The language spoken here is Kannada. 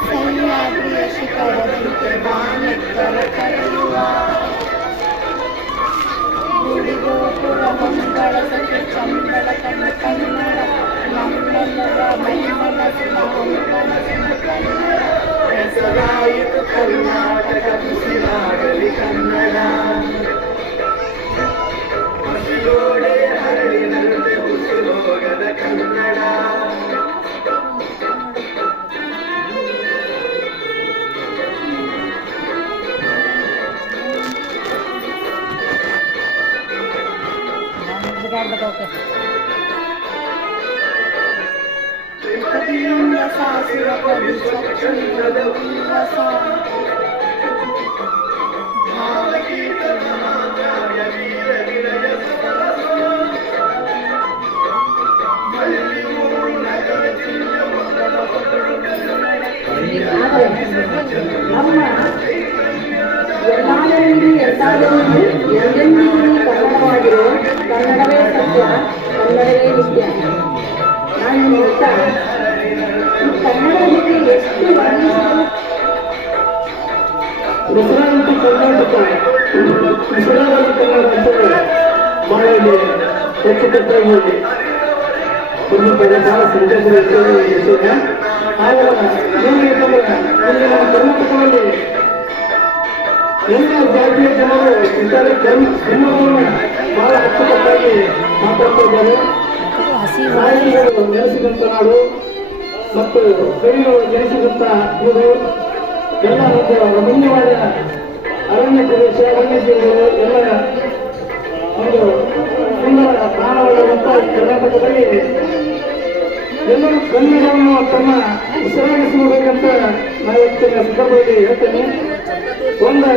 ಸಹ್ಯಾದ್ರಿಯ ಶಿಖರದಂತೆ ಬಾನೆತ್ತರ ಕರೆಯುವ ಗುಡಿಗೋಪುರ ಹೊಂಗಳ ಸಖಿ ಚಂದಳ ಕನ್ನಡ ನಮ್ಮೆಲ್ಲರ ಮೈಮನಸ್ಸಿನ ಹೊಂಗನಸಿನ ಕನ್ನಡ ಹೆಸರಾಯಿತು ಕರ್ನಾಟಕ ಉಸಿರಾಡಲಿ ಕನ್ನಡ ಹಸಿಯೋಡೆ ಹರಳಿನಂತೆ ಉಸಿರೋಗದ ಕನ್ನಡ ಕದಿಯಿಂದ ಸಾಸುರ ಕದಿ ಸ್ವಚ್ಛಂದದ ಉಲ್ಲಸ ಭಾವಗೀತದ ಮಾತಾಡ ವೀರ ವಿನಯ ನಮ್ಮ ಎಲ್ಲಾರಲ್ಲಿ ಎಲ್ಲೆಂದಿಗೂ ಕನ್ನಡವಾಗಿರೋ ಕನ್ನಡವೇ ಸತ್ಯ ಕನ್ನಡವೇ ನಿತ್ಯ. ನಾನು ಹೇಳ್ತಾ ಕನ್ನಡದಲ್ಲಿ ಎಷ್ಟು ಉಸಿರಾಂತ ಕರ್ನಾಟಕ ಉಸಿರಾಡಲು ಕನ್ನಡ ಅಂತೇಳಿ ಬಹಳ ಇಲ್ಲಿ ಹೆಚ್ಚುಕಟ್ಟಾಗಿ ಒಂದು ಕಡೆ ಬಹಳ ಸಂತೋಷ. ಆವಾಗ ಏನಾಗುತ್ತಂದ್ರೆ ಇಲ್ಲಿ ನಮ್ಮ ಕರ್ನಾಟಕದಲ್ಲಿ ಎಲ್ಲ ಜಾತಿಯ ಜನರು ಇದ್ದಾರೆ. ಕನ್ನಡವನ್ನು ಬಹಳ ಅಚ್ಚುಕಟ್ಟಾಗಿ ಮಾತಾಡ್ತಾ ಇದ್ದಾರೆ. ಸಾಹಿತಿಗಳು ನೆಲೆಸಿದಂಥ ನಾಡು ಮತ್ತು ಕವಿಗಳು ಜನಿಸಿದಂಥ ಊರು ಎಲ್ಲ ಒಂದು ರಮಣೀಯವಾದ ಅರಣ್ಯ ಪ್ರದೇಶ ವನ್ಯಜೀವಿಗಳು ಎಲ್ಲ ಒಂದು ಸುಂದರ ತಾಣವಾಗಿರುವಂಥ ಕರ್ನಾಟಕದಲ್ಲಿ ಎಲ್ಲರೂ ಕನ್ನಡವನ್ನು ತಮ್ಮ ಉಸಿರಾಗಿಸಬೇಕಂತ ನಾವು ಸಂದರ್ಭದಲ್ಲಿ ಹೇಳ್ತೇನೆ. ಒಂದು